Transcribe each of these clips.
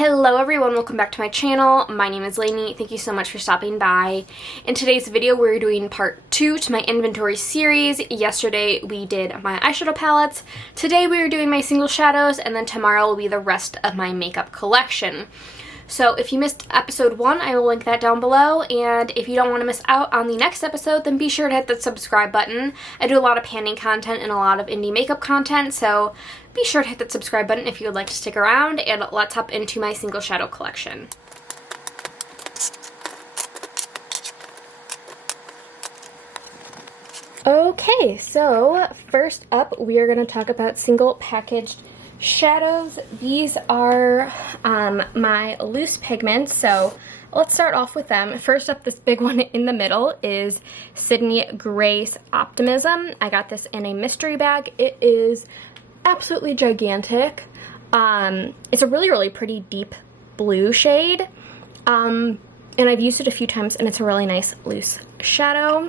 Hello everyone, welcome back to my channel. My name is Lainey. Thank you so much for stopping by. In today's video, we're doing part 2 to my inventory series. Yesterday we did my eyeshadow palettes. Today we are doing my single shadows, and then tomorrow will be the rest of my makeup collection. So if you missed episode 1, I will link that down below, and if you don't want to miss out on the next episode, then be sure to hit the subscribe button. I do a lot of panning content and a lot of indie makeup content, so be sure to hit that subscribe button if you would like to stick around, and let's hop into my single shadow collection. Okay, so first up we are going to talk about single packaged shadows. These are my loose pigments, so let's start off with them. First up, this big one in the middle is Sydney Grace Optimism. I got this in a mystery bag. It is absolutely gigantic. It's a really pretty deep blue shade, and I've used it a few times, and it's a really nice loose shadow.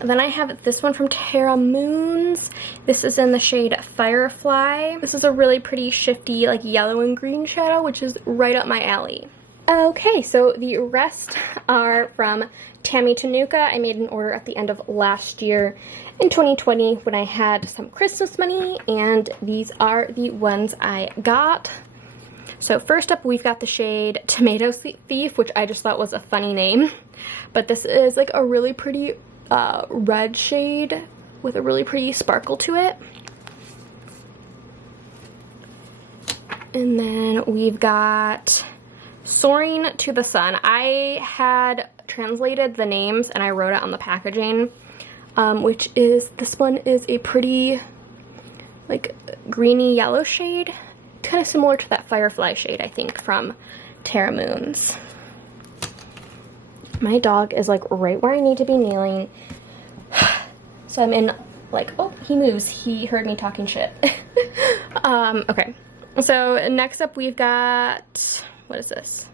And then I have this one from Terra Moons. This is in the shade Firefly. This is a really pretty shifty, like, yellow and green shadow, which is right up my alley. Okay, so the rest are from Tammy Tanuka. I made an order at the end of last year in 2020 when I had some Christmas money, and these are the ones I got. So first up, we've got the shade Tomato Thief, which I just thought was a funny name. But this is like a really pretty red shade with a really pretty sparkle to it. And then we've got Soaring to the Sun. I had translated the names and I wrote it on the packaging, which is, this one is a pretty like greeny yellow shade, kind of similar to that Firefly shade, I think, from Terra Moons. My dog is like right where I need to be kneeling. So I'm in like, oh, he moves. He heard me talking shit. Okay. So next up we've got, what is this?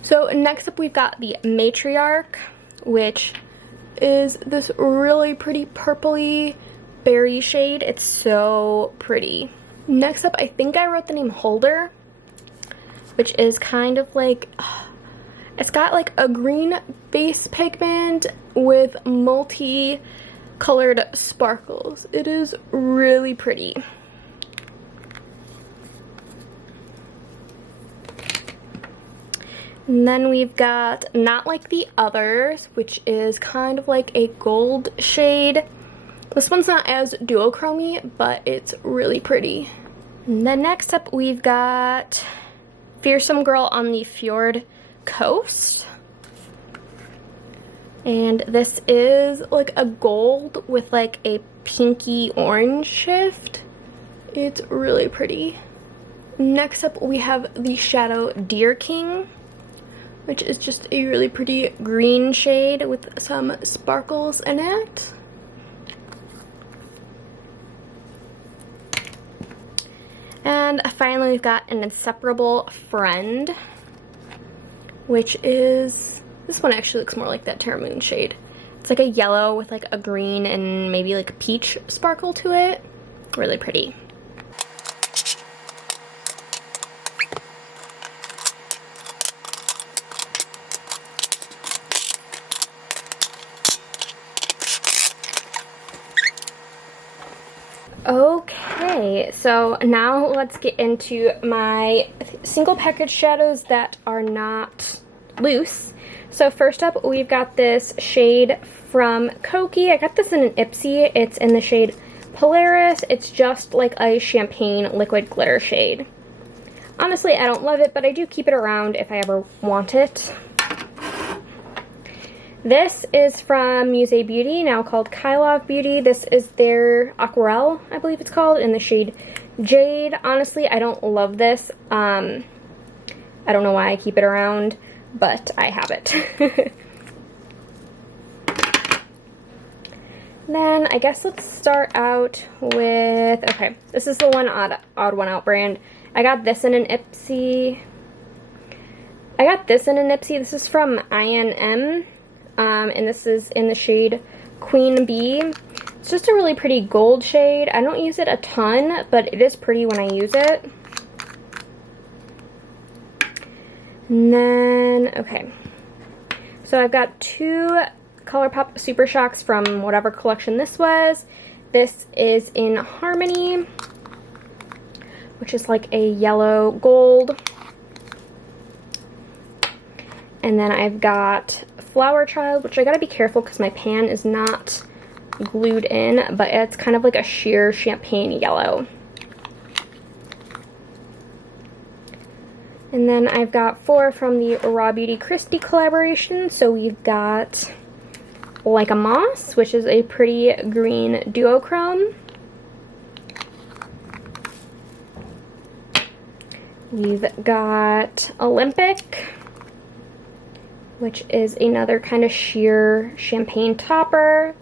So next up we've got the Matriarch, which is this really pretty purpley berry shade. It's so pretty. Next up, I think I wrote the name Holder, which is kind of like, it's got like a green base pigment with multi-colored sparkles. It is really pretty. And then we've got Not Like the Others, which is kind of like a gold shade. This one's not as duochromy, but it's really pretty. And then next up we've got Fearsome Girl on the Fjord Coast, and this is like a gold with like a pinky orange shift. It's really pretty. Next up we have the shadow Deer King, which is just a really pretty green shade with some sparkles in it. And finally we've got An Inseparable Friend, which is, this one actually looks more like that Terra Moon shade. It's like a yellow with like a green and maybe like a peach sparkle to it. Really pretty. Okay, so now let's get into my single package shadows that are not loose. So first up, we've got this shade from Koki. I got this in an Ipsy. It's in the shade Polaris. It's just like a champagne liquid glitter shade. Honestly, I don't love it, but I do keep it around if I ever want it. This is from Muse Beauty, now called Kylov Beauty. This is their Aquarelle, I believe it's called, in the shade Jade. Honestly, I don't love this. I don't know why I keep it around, but I have it. Then I guess let's start out with, okay, this is the one Odd One Out brand. I got this in an Ipsy. This is from INM. And this is in the shade Queen Bee. It's just a really pretty gold shade. I don't use it a ton, but it is pretty when I use it. And then, okay. So I've got two ColourPop Super Shocks from whatever collection this was. This is in Harmony, which is like a yellow gold. And then I've got Flower Child, which I gotta be careful because my pan is not glued in, but it's kind of like a sheer champagne yellow. And then I've got four from the Raw Beauty Christie collaboration. So we've got Like a Moss, which is a pretty green duochrome. We've got Olympic, which is another kind of sheer champagne topper.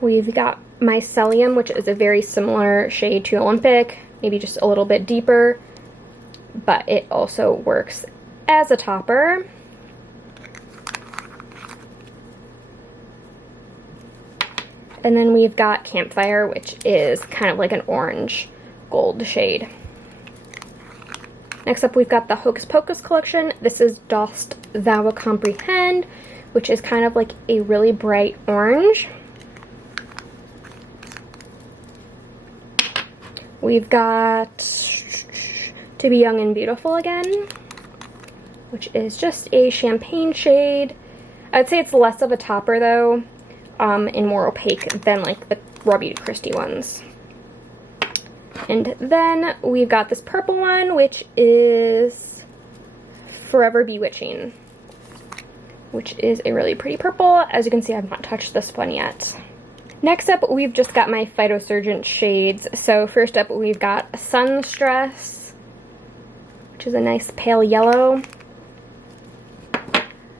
We've got Mycelium, which is a very similar shade to Olympic, maybe just a little bit deeper, but it also works as a topper. And then we've got Campfire, which is kind of like an orange gold shade. Next up, we've got the Hocus Pocus collection. This is Dost Thou Comprehend, which is kind of like a really bright orange. We've got To Be Young and Beautiful again, which is just a champagne shade. I'd say it's less of a topper though, and more opaque than like the Raw Beauty Christie ones. And then we've got this purple one, which is Forever Bewitching, which is a really pretty purple. As you can see, I've not touched this one yet. Next up, we've just got my Phytosurgent shades. So first up, we've got Sunstress, which is a nice pale yellow.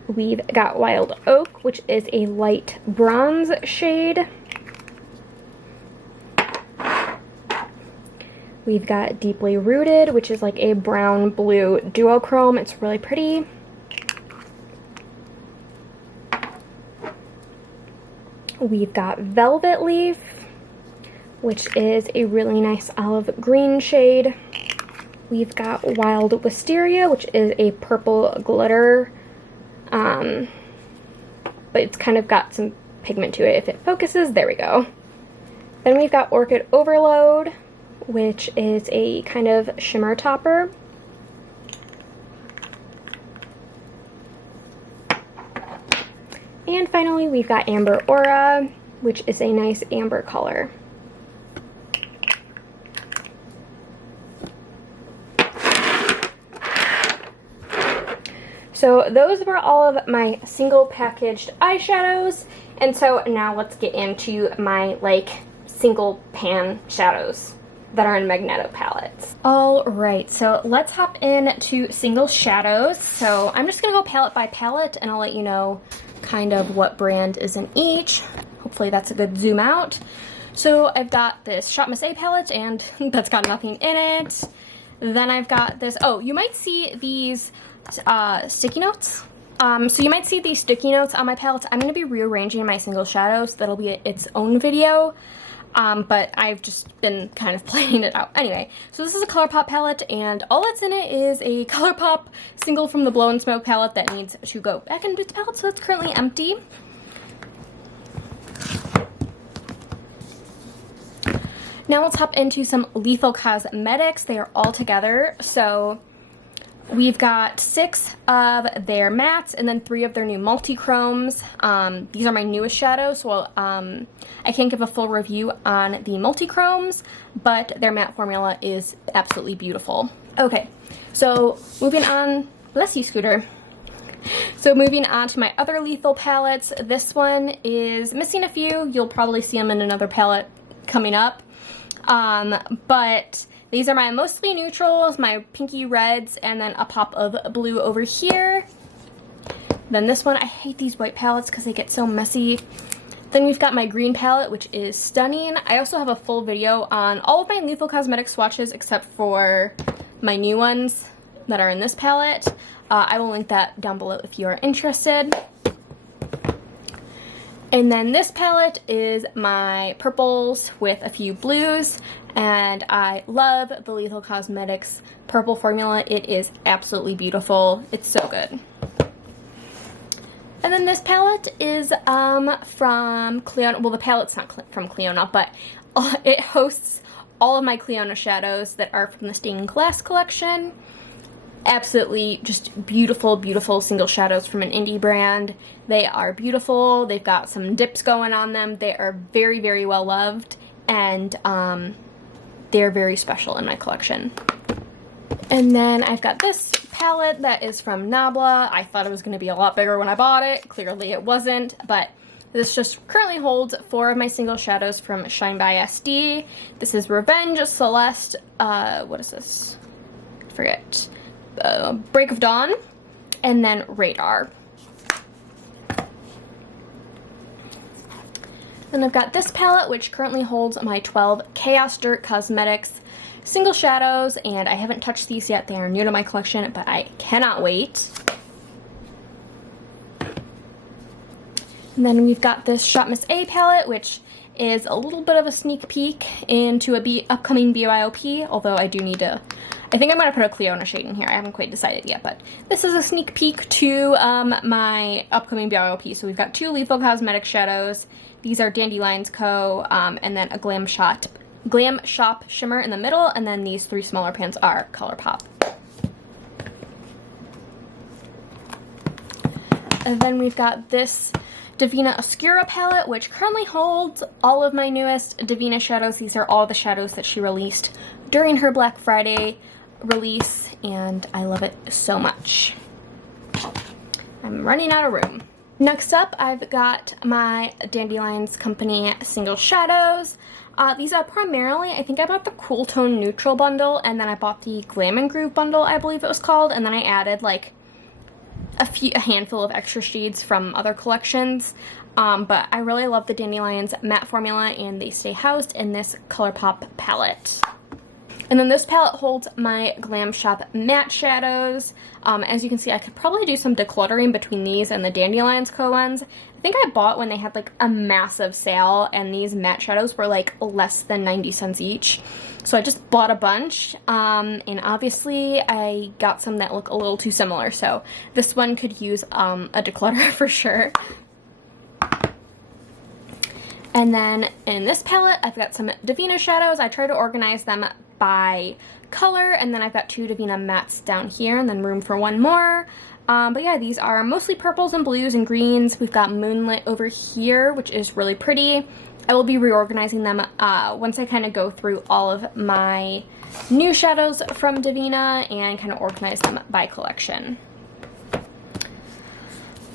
We've got Wild Oak, which is a light bronze shade. We've got Deeply Rooted, which is like a brown-blue duochrome. It's really pretty. We've got Velvet Leaf, which is a really nice olive green shade. We've got Wild Wisteria, which is a purple glitter, but it's kind of got some pigment to it if it focuses. There we go. Then we've got Orchid Overload, which is a kind of shimmer topper. And finally, we've got Amber Aura, which is a nice amber color. So those were all of my single packaged eyeshadows. And so now let's get into my like single pan shadows that are in Magneto palettes. Alright, so let's hop into single shadows. So I'm just gonna go palette by palette and I'll let you know kind of what brand is in each. Hopefully that's a good zoom out. So I've got this Shop Miss A palette and that's got nothing in it. Then I've got this, oh, you might see these sticky notes. So you might see these sticky notes on my palette. I'm going to be rearranging my single shadows. That'll be its own video. But I've just been kind of playing it out. Anyway, so this is a ColourPop palette, and all that's in it is a ColourPop single from the Blow and Smoke palette that needs to go back into its palette, so it's currently empty. Now let's hop into some Lethal Cosmetics. They are all together. So we've got 6 of their mattes and then 3 of their new multi-chromes. These are my newest shadows, so I can't give a full review on the multi-chromes, but their matte formula is absolutely beautiful. Okay, so moving on, bless you, Scooter. So moving on to my other Lethal palettes. This one is missing a few. You'll probably see them in another palette coming up. But these are my mostly neutrals, my pinky reds, and then a pop of blue over here. Then this one, I hate these white palettes because they get so messy. Then we've got my green palette, which is stunning. I also have a full video on all of my Lethal Cosmetics swatches except for my new ones that are in this palette. I will link that down below if you are interested. And then this palette is my purples with a few blues, and I love the Lethal Cosmetics purple formula. It is absolutely beautiful. It's so good. And then this palette is from Cliona. Well, the palette's not from Cliona, but it hosts all of my Cliona shadows that are from the Stained Glass collection. Absolutely just beautiful, beautiful single shadows from an indie brand. They are beautiful. They've got some dips going on them. They are very, very well loved, and they're very special in my collection. And then I've got this palette that is from Nabla. I thought it was going to be a lot bigger when I bought it. Clearly it wasn't, but this just currently holds 4 of my single shadows from Shine by SD. This is Revenge, Celeste, what is this? I forget. Break of Dawn, and then Radar. Then I've got this palette, which currently holds my 12 Chaos Dirt Cosmetics single shadows, and I haven't touched these yet. They are new to my collection, but I cannot wait. And then we've got this Shop Miss A palette, which is a little bit of a sneak peek into a upcoming BYOP, although I do need to, I think I'm going to put a Cliona shade in here. I haven't quite decided yet, but this is a sneak peek to my upcoming BYOP. So we've got 2 Lethal Cosmetics shadows. These are Dandelions Co., and then a Glam Shop shimmer in the middle, and then these 3 smaller pans are ColourPop. And then we've got this Divina Oscura palette, which currently holds all of my newest Divina shadows. These are all the shadows that she released during her Black Friday release, and I love it so much. I'm running out of room. Next up, I've got my Dandelions Company single shadows. These are primarily, I think I bought the Cool Tone Neutral bundle, and then I bought the Glam and Groove bundle, I believe it was called, and then I added like a handful of extra shades from other collections. But I really love the Dandelions matte formula, and they stay housed in this ColourPop palette. And then this palette holds my Glam Shop matte shadows. As you can see, I could probably do some decluttering between these and the Dandelions Co. ones. I think I bought when they had like a massive sale, and these matte shadows were like less than 90 cents each. So I just bought a bunch, and obviously I got some that look a little too similar, so this one could use a declutter for sure. And then in this palette, I've got some Divina shadows. I try to organize them by color, and then I've got 2 Divina mattes down here, and then room for 1 more. But yeah, these are mostly purples and blues and greens. We've got Moonlit over here, which is really pretty. I will be reorganizing them once I kind of go through all of my new shadows from Divina and kind of organize them by collection.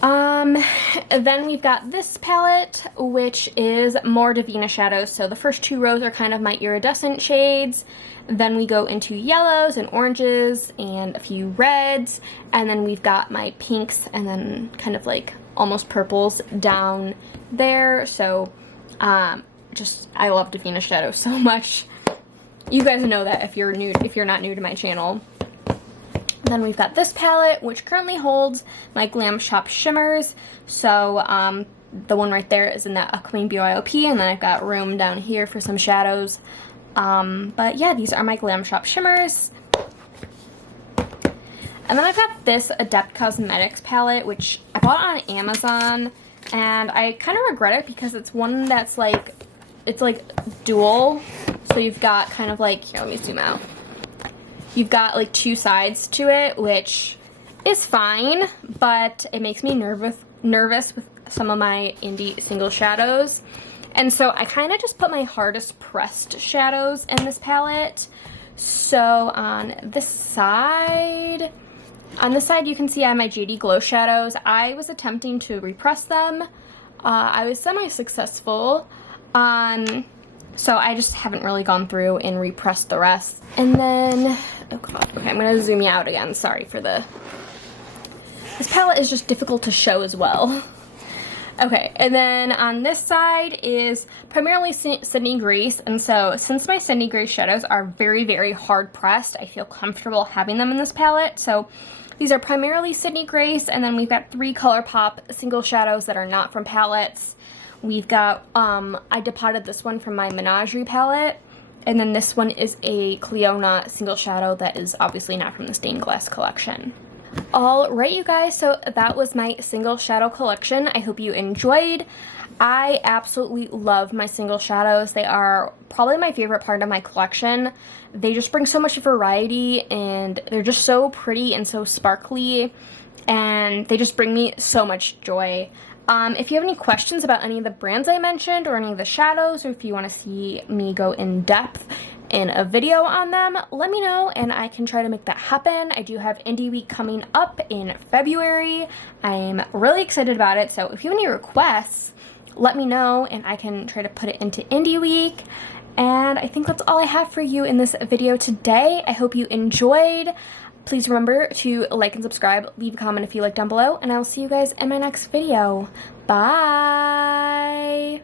Then we've got this palette, which is more Divina shadows. So the first 2 rows are kind of my iridescent shades. Then we go into yellows and oranges and a few reds. And then we've got my pinks and then kind of like almost purples down there. So I love Divina shadows so much. You guys know that if you're not new to my channel. Then we've got this palette, which currently holds my Glam Shop shimmers. So the one right there is in that upcoming BYOP, and then I've got room down here for some shadows. But yeah, these are my Glam Shop shimmers. And then I've got this Adept Cosmetics palette, which I bought on Amazon, and I kind of regret it because it's one that's like, it's like dual. So you've got kind of like, here, let me zoom out. You've got like 2 sides to it, which is fine, but it makes me nervous with some of my indie single shadows. And so I kind of just put my hardest pressed shadows in this palette. So on this side you can see I have my JD Glow shadows. I was attempting to repress them. I was semi-successful. So I just haven't really gone through and repressed the rest. And then, oh god, okay, I'm gonna zoom you out again. Sorry for this palette is just difficult to show as well. Okay, and then on this side is primarily Sydney Grace, and so since my Sydney Grace shadows are very, very hard pressed, I feel comfortable having them in this palette. So these are primarily Sydney Grace, and then we've got 3 ColourPop single shadows that are not from palettes. We've got, I depotted this one from my Menagerie palette. And then this one is a Cleona single shadow that is obviously not from the stained glass collection. Alright, you guys, so that was my single shadow collection. I hope you enjoyed. I absolutely love my single shadows. They are probably my favorite part of my collection. They just bring so much variety, and they're just so pretty and so sparkly, and they just bring me so much joy. If you have any questions about any of the brands I mentioned or any of the shadows, or if you want to see me go in depth in a video on them, let me know and I can try to make that happen. I do have Indie Week coming up in February. I'm really excited about it, so if you have any requests, let me know and I can try to put it into Indie Week. And I think that's all I have for you in this video today. I hope you enjoyed. Please remember to like and subscribe, leave a comment if you like down below, and I will see you guys in my next video. Bye!